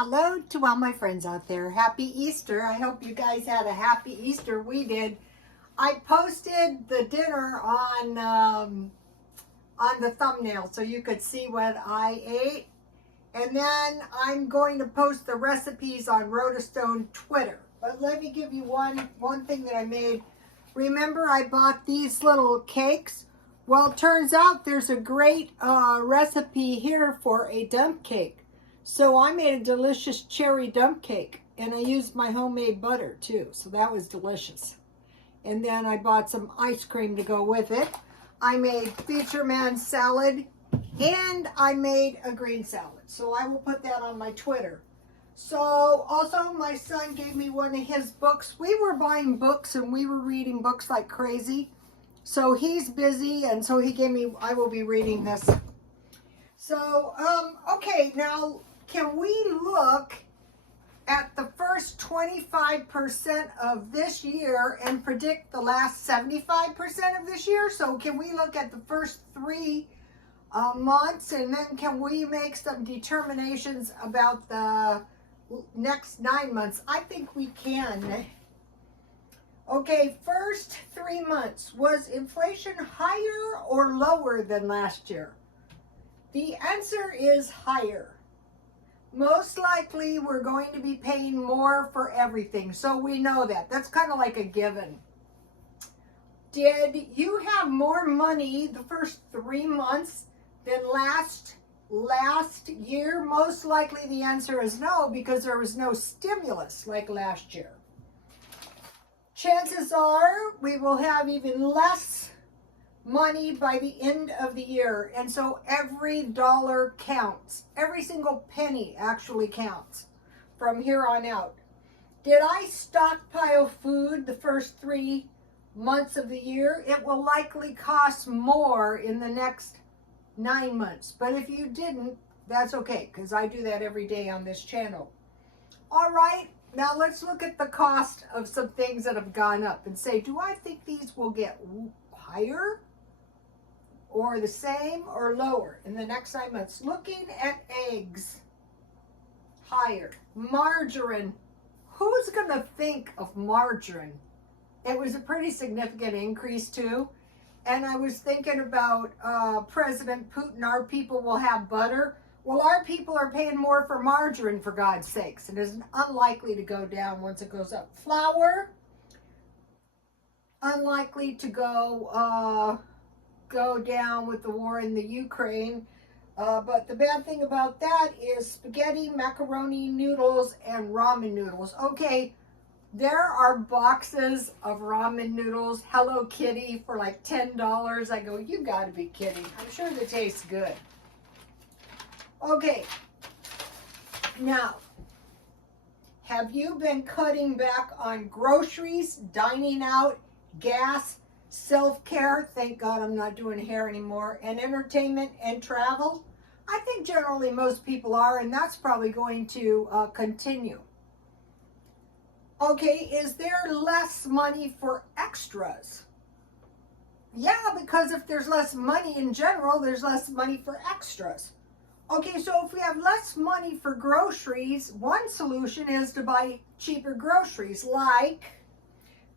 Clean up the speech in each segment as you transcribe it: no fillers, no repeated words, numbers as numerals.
Hello to all my friends out there. Happy Easter. I hope you guys had a happy Easter. We did. I posted the dinner on the thumbnail so you could see what I ate. And then I'm going to post the recipes on Rotostone Twitter. But let me give you one thing that I made. Remember I bought these little cakes? Well, it turns out there's a great recipe here for a dump cake. So I made a delicious cherry dump cake, and I used my homemade butter too, so that was delicious. And then I bought some ice cream to go with it. I made Fisherman salad, and I made a green salad. So I will put that on my Twitter. So also my son gave me one of his books. We were buying books and we were reading books like crazy. So he's busy, and so he gave me, I will be reading this. So, okay, now can we look at the first 25% of this year and predict the last 75% of this year? So can we look at the first 3 months, and then can we make some determinations about the next 9 months? I think we can. Okay, first 3 months. Was inflation higher or lower than last year? The answer is higher. Most likely we're going to be paying more for everything. So we know that. That's kind of like a given. Did you have more money the first 3 months than last year? Most likely the answer is no, because there was no stimulus like last year. Chances are we will have even less money by the end of the year, and so every dollar counts. Every single penny actually counts from here on out. Did I stockpile food the first 3 months of the year? It will likely cost more in the next 9 months, but if you didn't, that's okay, because I do that every day on this channel. All right, now let's look at the cost of some things that have gone up and say, do I think these will get higher or the same or lower in the next 9 months? Looking at eggs, higher. Margarine, who's going to think of margarine? It was a pretty significant increase too. And I was thinking about President Putin, our people will have butter. Well, our people are paying more for margarine, for God's sakes. It is unlikely to go down once it goes up. Flour, unlikely to go down with the war in the Ukraine. But the bad thing about that is spaghetti, macaroni noodles, and ramen noodles. Okay, there are boxes of ramen noodles, Hello Kitty, for like $10. I go, you gotta be kidding. I'm sure they taste good. Okay, now, have you been cutting back on groceries, dining out, gas, self-care? Thank God I'm not doing hair anymore. And entertainment and travel? I think generally most people are, and that's probably going to continue. Okay, is there less money for extras? Yeah, because if there's less money in general, there's less money for extras. Okay, so if we have less money for groceries, one solution is to buy cheaper groceries like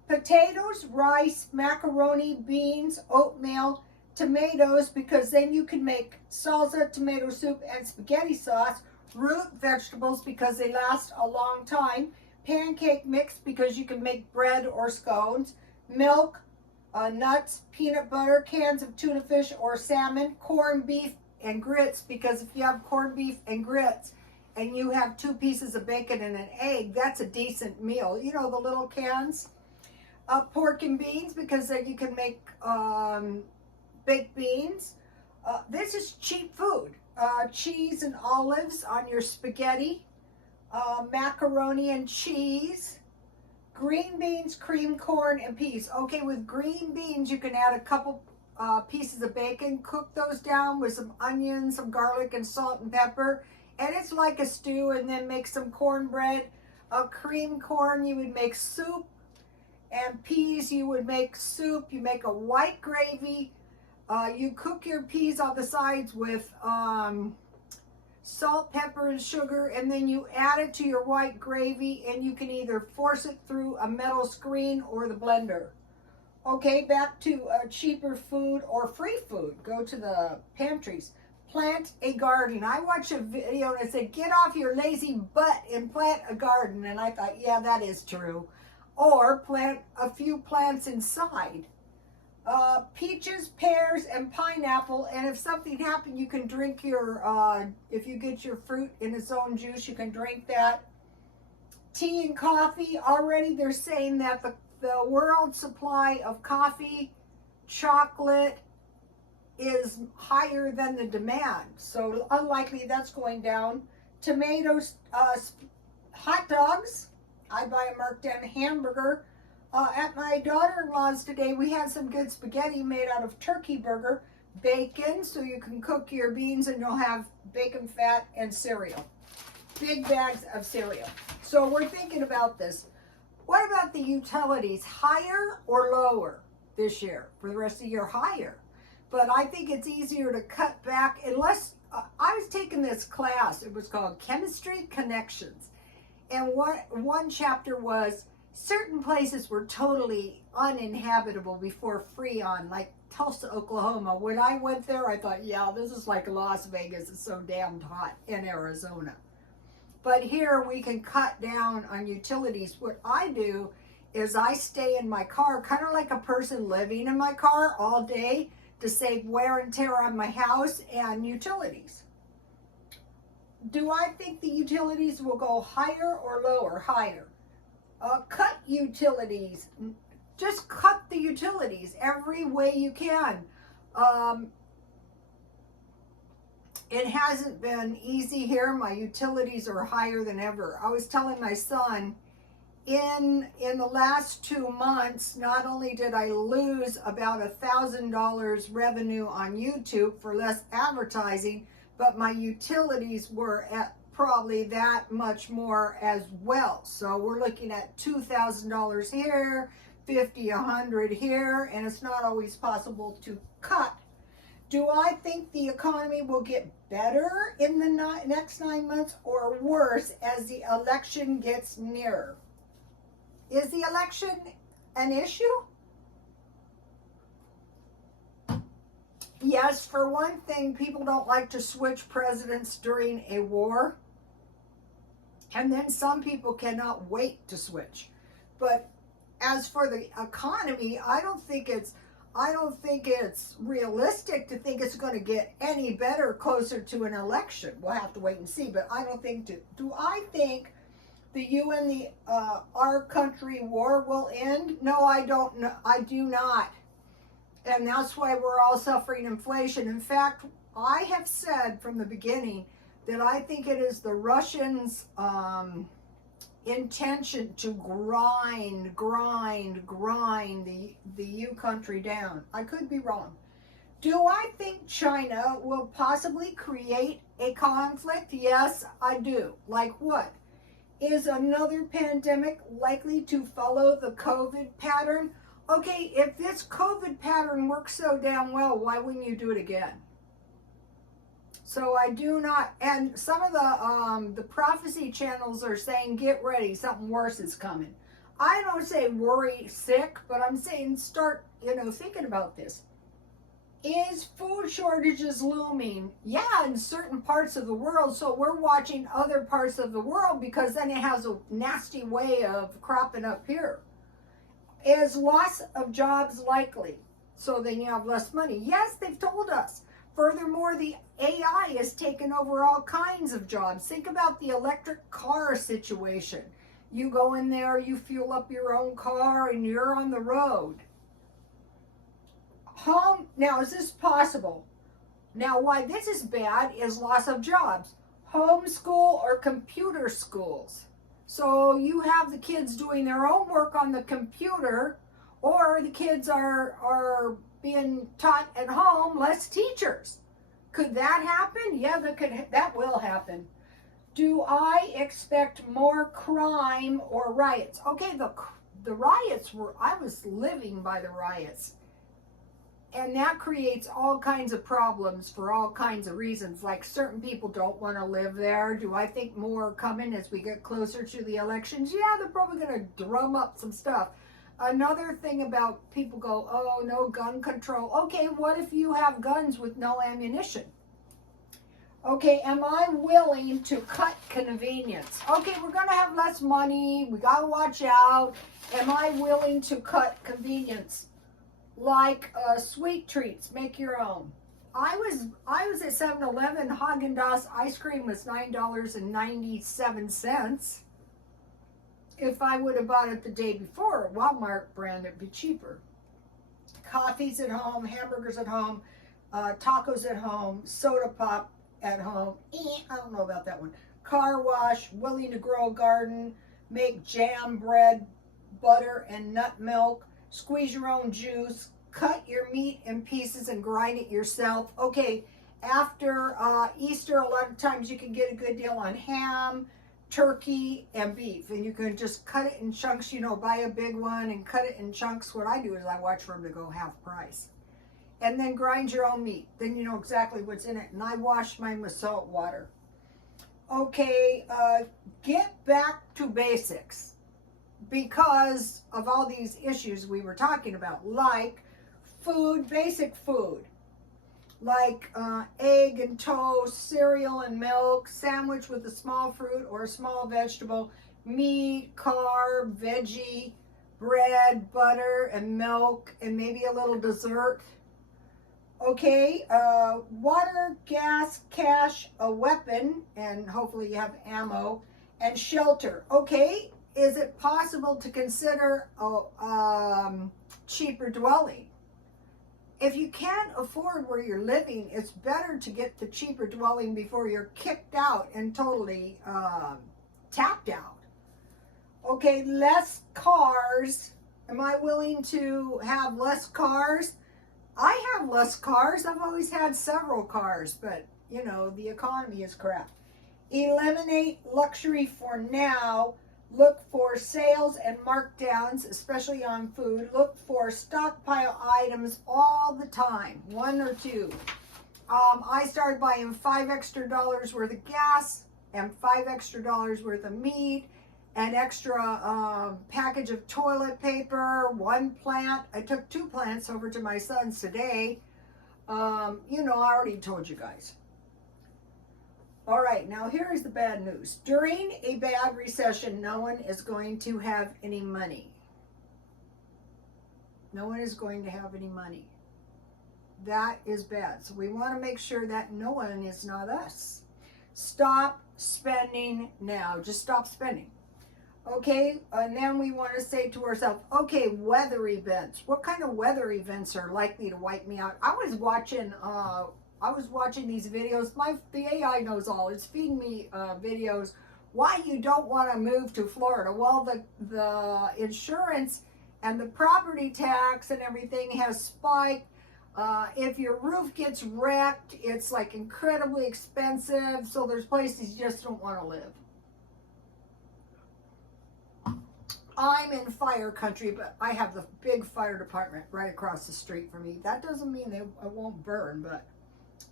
potatoes, rice, macaroni, beans, oatmeal, tomatoes, because then you can make salsa, tomato soup, and spaghetti sauce. Root vegetables, because they last a long time. Pancake mix, because you can make bread or scones. Milk, nuts, peanut butter, cans of tuna fish or salmon. Corned beef and grits, because if you have corned beef and grits and you have 2 pieces of bacon and an egg, that's a decent meal. You know, the little cans. Pork and beans, because then you can make baked beans. This is cheap food. Cheese and olives on your spaghetti. Macaroni and cheese. Green beans, cream corn, and peas. Okay, with green beans, you can add a couple pieces of bacon, cook those down with some onions, some garlic, and salt and pepper. And it's like a stew, and then make some cornbread. Cream corn, you would make soup. And peas, you would make soup. You make a white gravy. You cook your peas on the sides with salt, pepper, and sugar, and then you add it to your white gravy, and you can either force it through a metal screen or the blender. Okay, back to cheaper food or free food. Go to the pantries. Plant a garden. I watched a video and it said, get off your lazy butt and plant a garden. And I thought, yeah, that is true. Or plant a few plants inside. Peaches, pears, and pineapple. And if something happened, you can drink your, if you get your fruit in its own juice, you can drink that. Tea and coffee. Already they're saying that the world supply of coffee, chocolate is higher than the demand. So unlikely that's going down. Tomatoes, hot dogs. I buy a marked down hamburger. At my daughter-in-law's today, we had some good spaghetti made out of turkey burger, bacon, so you can cook your beans and you'll have bacon fat and cereal. Big bags of cereal. So we're thinking about this. What about the utilities? Higher or lower this year? For the rest of the year, higher. But I think it's easier to cut back unless, I was taking this class, it was called Chemistry Connections. And one chapter was certain places were totally uninhabitable before Freon, like Tulsa, Oklahoma. When I went there, I thought, yeah, this is like Las Vegas. It's so damn hot in Arizona. But here we can cut down on utilities. What I do is I stay in my car, kind of like a person living in my car all day to save wear and tear on my house and utilities. Do I think the utilities will go higher or lower? Higher. Cut utilities. Just cut the utilities every way you can. It hasn't been easy here. My utilities are higher than ever. I was telling my son, in the last 2 months, not only did I lose about $1,000 revenue on YouTube for less advertising, but my utilities were at probably that much more as well. So we're looking at $2,000 here, $50, $100 here, and it's not always possible to cut. Do I think the economy will get better in the next 9 months or worse as the election gets nearer? Is the election an issue? Yes, for one thing, people don't like to switch presidents during a war. And then some people cannot wait to switch. But as for the economy, I don't think it's realistic to think it's going to get any better closer to an election. We'll have to wait and see, but I don't think do I think the our country war will end? No, I don't know. I do not. And that's why we're all suffering inflation. In fact, I have said from the beginning that I think it is the Russians' intention to grind the U country down. I could be wrong. Do I think China will possibly create a conflict? Yes, I do. Like what? Is another pandemic likely to follow the COVID pattern? Okay, if this COVID pattern works so damn well, why wouldn't you do it again? So I do not, and some of the prophecy channels are saying, get ready, something worse is coming. I don't say worry sick, but I'm saying start, thinking about this. Is food shortages looming? Yeah, in certain parts of the world. So we're watching other parts of the world because then it has a nasty way of cropping up here. Is loss of jobs likely? So then you have less money. Yes, they've told us. Furthermore, the AI has taken over all kinds of jobs. Think about the electric car situation. You go in there, you fuel up your own car, and you're on the road. Now, is this possible? Now, why this is bad is loss of jobs. Homeschool or computer schools. So you have the kids doing their own work on the computer, or the kids are being taught at home, less teachers. Could that happen? Yeah, that will happen. Do I expect more crime or riots? Okay, the riots I was living by the riots. And that creates all kinds of problems for all kinds of reasons. Like certain people don't want to live there. Do I think more are coming as we get closer to the elections? Yeah, they're probably going to drum up some stuff. Another thing about people go, oh, no gun control. Okay, what if you have guns with no ammunition? Okay, am I willing to cut convenience? Okay, we're going to have less money. We got to watch out. Am I willing to cut convenience? Like sweet treats, make your own. I was at 7-Eleven. Haagen-Dazs ice cream was $9.97. If I would have bought it the day before, Walmart brand, it'd be cheaper. Coffees at home, hamburgers at home, tacos at home, soda pop at home. I don't know about that one. Car wash, willing to grow a garden, make jam, bread, butter, and nut milk. Squeeze your own juice, cut your meat in pieces and grind it yourself. Okay, after Easter, a lot of times you can get a good deal on ham, turkey, and beef. And you can just cut it in chunks, you know, buy a big one and cut it in chunks. What I do is I watch for them to go half price. And then grind your own meat. Then you know exactly what's in it. And I wash mine with salt water. Okay, get back to basics. Because of all these issues we were talking about, like food, basic food, like egg and toast, cereal and milk, sandwich with a small fruit or a small vegetable, meat, carb, veggie, bread, butter, and milk, and maybe a little dessert. Okay, water, gas, cash, a weapon, and hopefully you have ammo, and shelter. Okay. Is it possible to consider a cheaper dwelling? If you can't afford where you're living, it's better to get the cheaper dwelling before you're kicked out and totally tapped out. Okay, less cars. Am I willing to have less cars? I have less cars. I've always had several cars, but you know, the economy is crap. Eliminate luxury for now. Look for sales and markdowns, especially on food. Look for stockpile items all the time, 1 or 2. I started buying $5 extra worth of gas and $5 extra worth of meat, an extra package of toilet paper, 1 plant. I took 2 plants over to my son's today. You know, I already told you guys. All right, now here is the bad news. During a bad recession, no one is going to have any money. No one is going to have any money. That is bad. So we want to make sure that no one is not us. Stop spending now. Just stop spending. Okay, and then we want to say to ourselves, okay, weather events. What kind of weather events are likely to wipe me out? I was watching these videos. The AI knows all. It's feeding me videos. Why you don't want to move to Florida? Well, the insurance and the property tax and everything has spiked. If your roof gets wrecked, it's like incredibly expensive. So there's places you just don't want to live. I'm in fire country, but I have the big fire department right across the street from me. That doesn't mean it won't burn, but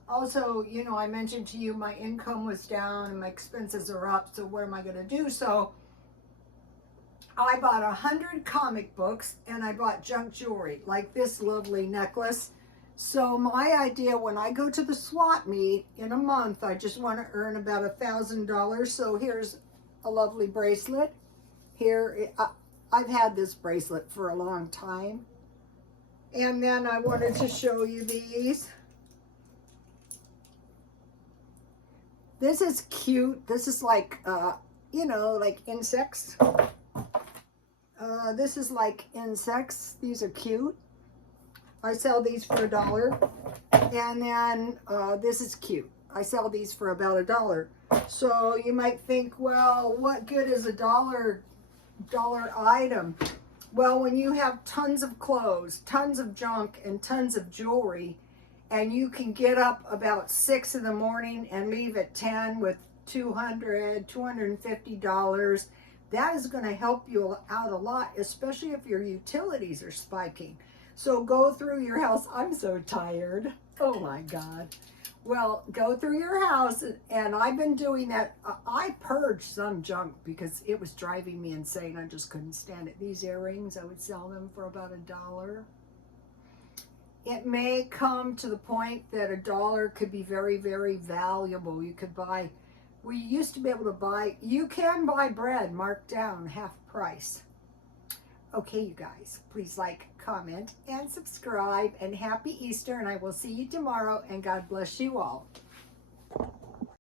also, you know, I mentioned to you my income was down and my expenses are up, so what am I going to do? So I bought 100 comic books and I bought junk jewelry, like this lovely necklace. So my idea, when I go to the swap meet in a month, I just want to earn about $1,000. So here's a lovely bracelet. Here, I've had this bracelet for a long time. And then I wanted to show you these. This is cute. This is like, you know, like insects. This is like insects. These are cute. I sell these for $1. And then this is cute. I sell these for about $1. So you might think, well, what good is a dollar item? Well, when you have tons of clothes, tons of junk, and tons of jewelry, and you can get up about 6 in the morning and leave at 10 with $200, $250, that is going to help you out a lot, especially if your utilities are spiking. So go through your house. I'm so tired. Oh my God. Well, go through your house, and I've been doing that. I purged some junk because it was driving me insane. I just couldn't stand it. These earrings, I would sell them for about $1. It may come to the point that $1 could be very, very valuable. You could buy, we used to be able to buy, you can buy bread marked down half price. Okay, you guys, please like, comment, and subscribe, and happy Easter, and I will see you tomorrow, and God bless you all.